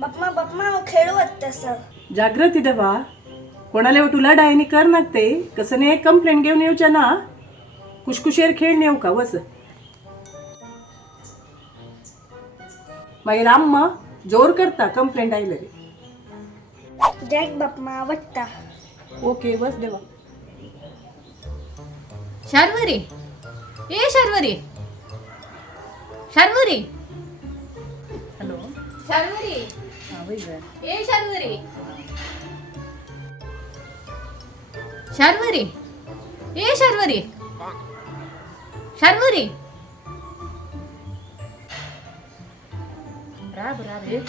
बप्मा बप्मा हांव खेळूवत तसं. जागृत देवा कोणाला तुला डायनी कर नागते कसं एक कंप्लेंट घेऊन येऊच्या ना कुशकुशेर खेळ नेऊ का वस मागीर आम्मा जोर करता कंप्लेंट आयले जॅक बप्मा वट्टा. ओके बस देवा. शार्वरी ए शार्वरी शार्वरी हॅलो शार्वरी ए शार्वरी शार्वरी ए शार्वरी शार्वरी राब राब एक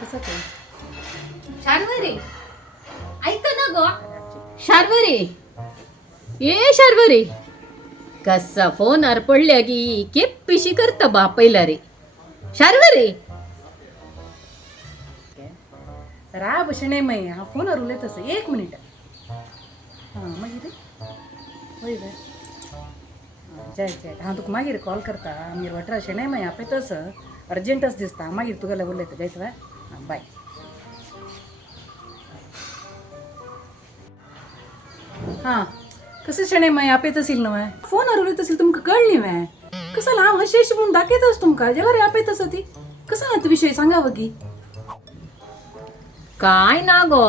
कसं ते शार्वरी ऐक ना गो शार्वरी ए शार्वरी कसा फोन पडल्या की केप्पिशी करता बा पहिला रे शार्वरी राब शणे मै हा फोनवर उलयत तसं 1 मिनिट हां मागीर होय गे जय जय हांव तुका मागीर कॉल करता आमी वट्रा शणे मै आपय तसं अर्जंटच दिसता मागीर तुगेले उलयता जायत बाय बाय. हां कसं शणे मै आपयत असेल न्हय फोनवर उलयत असेल तुमकां कळली वे कसं हांव अशें म्हणून दाखयतच तुमकां जाल्यार आपयत आसा ती कसं ना विशय सांगावं की काय ना गो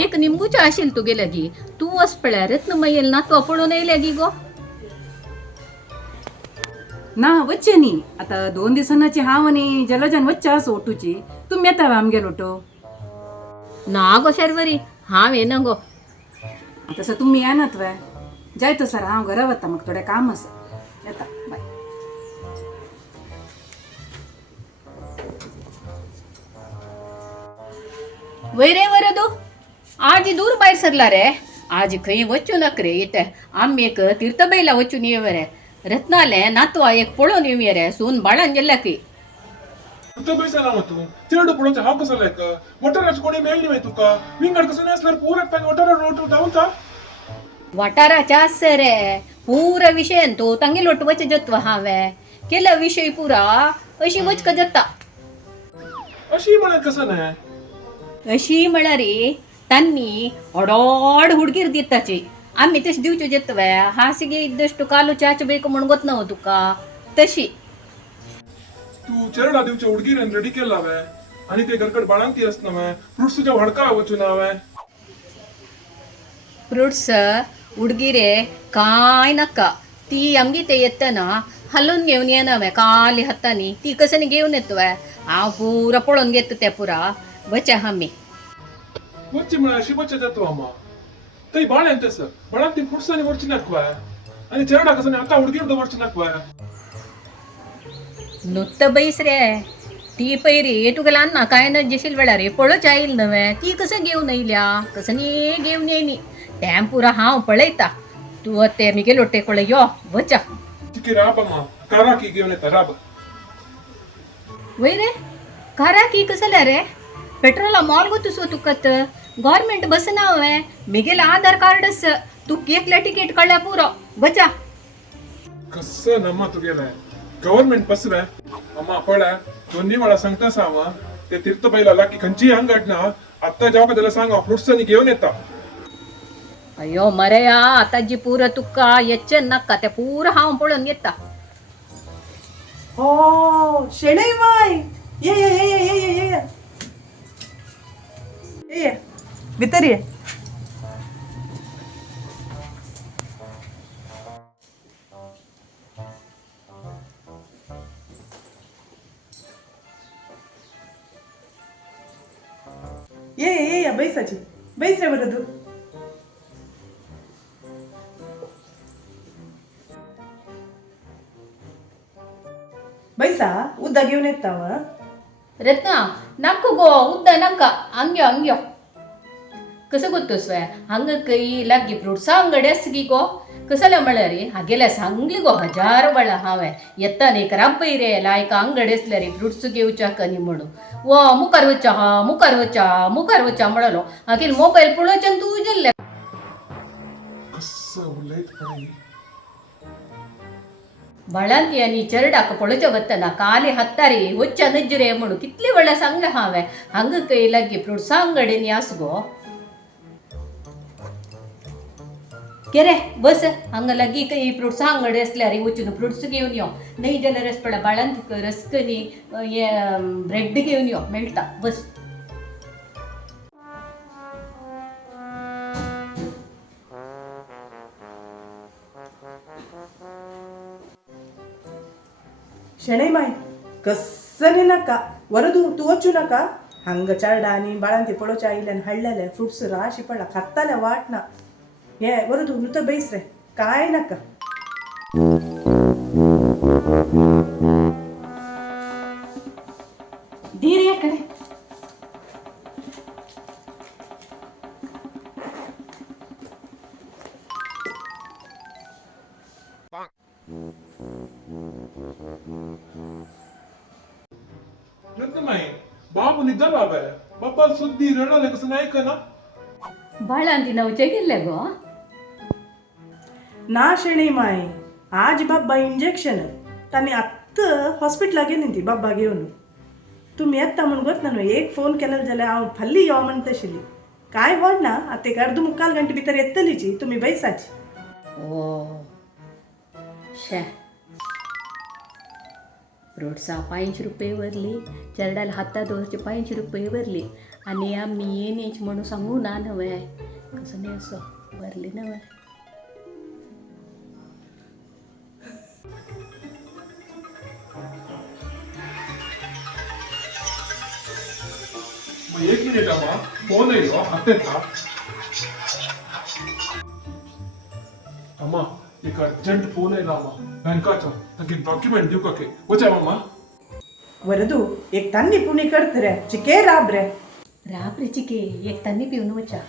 एक निंबूच्या आशिल तुगे लागी तू वस पळ्यारच न येईल ना तो पळून येयल्या गी गो ना वच्चे न्ही आता 2 दिसांची हांव आनी जलजन वच्चे आसा ओटूची तुमी येता आमगेलो ओटो ना गो शार्वरी हांव येना गो तसं तुम्ही येनात वे जायत सर हांव घरा वता म्हाका थोडें काम आसा येता बाय. वैरे वरदू आज दूर भायर सरला रे आज खंय वचूं नक रे इथे आम्ही एक तीर्थबैला वचून येऊ रे रत्नाले नातवा एक पळोवन येऊया रे सून बाळान गेल्या की बैसाला तू चेडू पडोवचे हांव कसो लायक वॉटराची कोणी मेळ्ळी मागीर तुका विंगड कसो नासल्यार पुराक तांगे वॉटरार रोट धांवता वाठाराच्या आस रे पुरा विशय तो तांगे लोटवचे जत्व हांवें केला विषय पुरा अशी वचका जाता अशी म्हणात कसं नाही अशी म्हळ्यार रे तांणी ओडोड हुडगीर दिताची आम्ही तशी दिवच्यो जेतवे हासिगे इद्दಷ್ಟು कालो ಚಾಚ ಬೇಕು म्हणगोत ना तुका तशी तू चेडा दिवचे उडगीरेन रेडी केला हांवें आनी ते घरकड बाळांती आसना हांवें फ्रुट्स तुज्या व्हडका वचून हांवें फ्रुट्स उडगिरे काय नका ती आमगे ते येतना हलून घेवन येना हांवें काली हातांनी ती कसं घेवन येतोय हांव पुरा पळोवन घेता ते पुरा वचा आमी वच्चे म्हळ्यार अशी वच्चे जातो अम्मा थंय बाळ्यान तसं बाळांक ती फ्रुट्सांनी व्हरची नाकवाय आनी चेडा कसं आतां उडगीर दवरची नाकवाय नुत्त बैस रे ती पयरी तुका अन्ना काय न जेशील वेळार रे पळोवच आयिल न्हय ती कसं घेवन येयल्या कसं नी घेवन येयली तें पुरा हांव पळयता तूं ते मिगे टेकोळे यो वचा तिके राब अम्मा कारा की घेवन येता राब वय रे कारा की कसं रे पेट्रोला मॉल गोतुसो तुकत गव्हर्मेंट बस ना हांवें मिगेल आधार कार्डस तू एकल्या टिकेट काडल्या पुरो वचा कसं नम्मा तुगेलें गव्हर्मेंट बस रे अम्मा पळय 2 वेळा सांगता हांव ते तीर्थबैला लागीं खंयचीय अंगड ना आत्ता जेवका जाल्यार सांग हांव फ्रुट्सांनी घेवन येता अयो मरेया आता जी पुरा तुका येचे नाका ते पुरा हांव पळोवन येता हो शेणै माय ये ये ये ये ये ये ये ये भितर ये ये बैसाची बैस रे बरं तू बैसा उद्दा घेऊन येता वा रत्ना नाको गो उद्दा नाका हंग्यो हंग्यो कसं गोतोस हंग कई लागी फ्रुट्सा अंगडी आस गी गो कसल्या म्हळ्यार रे हागेल्या सांगली गो 1000 बळा हांवें येताना एक राबय रे लायक अंगडी आसल्या रे फ्रुट्स घेवच्या कनी म्हणून व मुखार वच्चा म्हणलो हागेल मोबायल पळोवच्यान तूं उजल्ले कसं उलयत पळय बाळांती आनी चेरडाक पळोवचें बत्तना काली हत्तारी वच्च्या नजरे म्हणून कितले वेळा सांगलें हांवें हांगा खंय लागीं फ्रुट्सां अंगडेनी आस गो किरे बस हांगा लागीं खंय फ्रुट्सां अंगडी आसल्यार वचून फ्रुट्स घेवन यो न्हय जाल्यार रसपडा बाळांत रस्क न्ही हें ब्रेड घेवन यो मेळटा बस. ಶೆಣೈ ಮಾಯ್ ಕಸ್ಸನೆ ನಕ ವರದು ತೂವಚ್ಚು ನಕ ಹಂಗ ಚರಡ ನೀ ಬಾಳಂತಿ ಪೊಳೋಚ ಇಲ್ಲನ್ ಹಳ್ಳಲೆ ಫ್ರೂಟ್ಸ್ ರಾಶಿ ಪಳ ಕತ್ತಲೆ ವಾಟ್ನ ಏ ವರದು ನುತ ಬೈಸ್ರೆ ಕಾಯ್ ನಕ ದೀರಿಯ ಕಡೆ ಎಂತ ಮೈ ಬಾಬು ನಿದ್ದಲ್ಲಾವೆ ಬಬ್ಬಲ್ ಸುದ್ದಿ ರಡಲೆ ಕಸ ನಾಯ್ಕನ ಬಾಳಂತಿ ನಾವು ಚೆಗಿಲ್ಲೆ ಗೋ ना शेणी माय आज बाब्बा इंजेक्शन तांणी आत्ता हॉस्पिटलागे निंती बाब्बा घेवन तुमी येता म्हूण गोत न्हू एक फोन केलो जाल्यार हांव फाल्ली यो म्हणटा आशिल्ली कांय व्हडना आतां एक अर्द मुक्काल घंटे भितर येतलीची तुमी बैसाची. ओ शे फ्रुट्सां 5 रुपये वरली चेरडाल हाता दवरचे 5 रुपये वरली आनी आमी येनेच म्हणून सांगू ना नवे कसो न्ही असो वरली नवे एक मिनिट अम्मा फोन येलो हत्तेता अम्मा एक अर्जंट फोन येयला अम्मा बँकाचो ताका डॉक्युमेंट दिवपाक वचा अम्मा वरदू एक तान्नी पुणी करत रे चिके राब रे राब रे चिके एक तान्नी पिवन वचा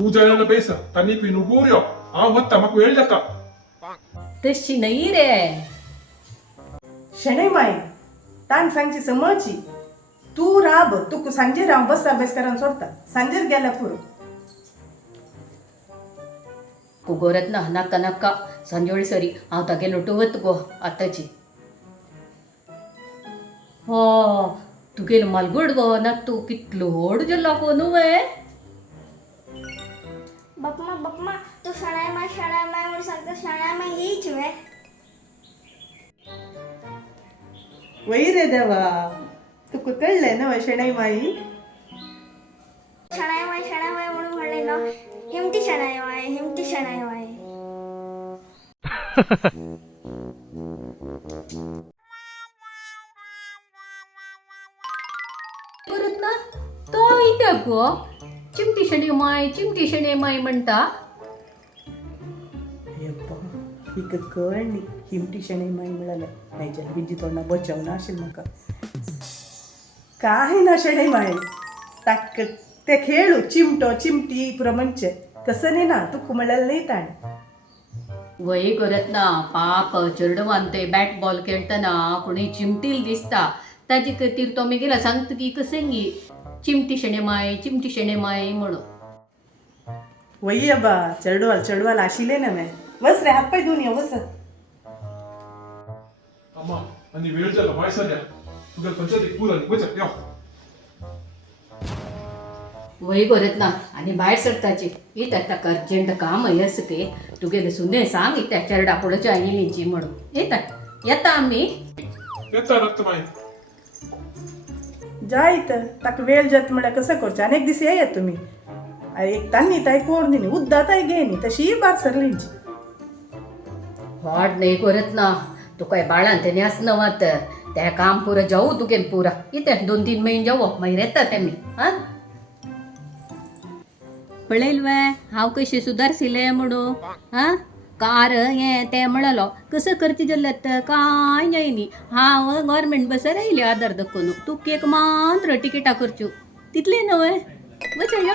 तू जाल्यार बेस तान्नी पिनू बोऱ्यो हांव वत्ता म्हाका वेळ जाता तशी नाही रे शेणे माय ताण सांगची समची तू राब तुका सांजेर हांव बस अभ्यास करान सोडटा सांजेर गेल्या पुरो कुगोरत ना नाका नाका संजोळी सरी हांव तागे लुटवत गो आतांची हो तुगेलो मालगुड गो नाक तू कितलो व्हड जालो गो नुवे बाप्मा तू शणाय माय म्हणून सांगता शणाय माय हीच वे वै रे देवा तुका कळलें ना शेणाई माई शणाय माय म्हणून म्हणले ना हिमती शणाय माय करत ना तो इत्या गो चिमटी शणे माय म्हणटा यप्पा हिक कळ्ळी हिमटी शेणाई माई म्हळ्यार नायच्या बिजी तोंडा बचावना आशिल्लें म्हाका काय ना शेणाई माय ताक ते खेळू चिमटो चिमटी पुरो म्हणचे कसं न्ही ना तुका म्हळ्यार न्ही ताण वय करत ना पाप चेडवान ते बॅट बॉल खेळटना कोणी चिमटील दिसता ताजे खातीर तो मागीर सांगता की कसंगी चिमटी शणे माय म्हणून वय अबा चेडवाल आशिल्लें ना मैं वस रे हात पाय धुवन यो वस अम्मा आनी वेळ जाला वाय सद्या तुगेल पंचायतीक पूर आनी वचा यो वय करत ना आनी भायर सरताची येता ताका अर्जंट काम आसा के तुगेले सुने सांग इत्या चेडा पळोवच्या आयिल्लींची म्हणून येता आमी येता रक्त माय जायत ताका वेळ जात म्हळ्यार कसं करचें आनी एक दीस येयात तुमी एक तान्नी ताय कोर न्ही उद्दा ताय घे न्ही तशी बार सरलींची व्हड न्हय करत ना तुका बाळान तेणी आसना वात तें काम पुरो जावू तुगेन पुरा कितें 2-3 म्हयने जावो मागीर येता तेमी आं पळयल वे हांव कशें सुदारशिलें म्हणून आं कार हें तें म्हणलो कसं करचें जाल्यार कांय जाय न्ही हांव गव्हर्मेंट बसार आयलें आदार दाखोवन तुका एक मात्र टिकेटां करच्यो तितलें न्हय वच या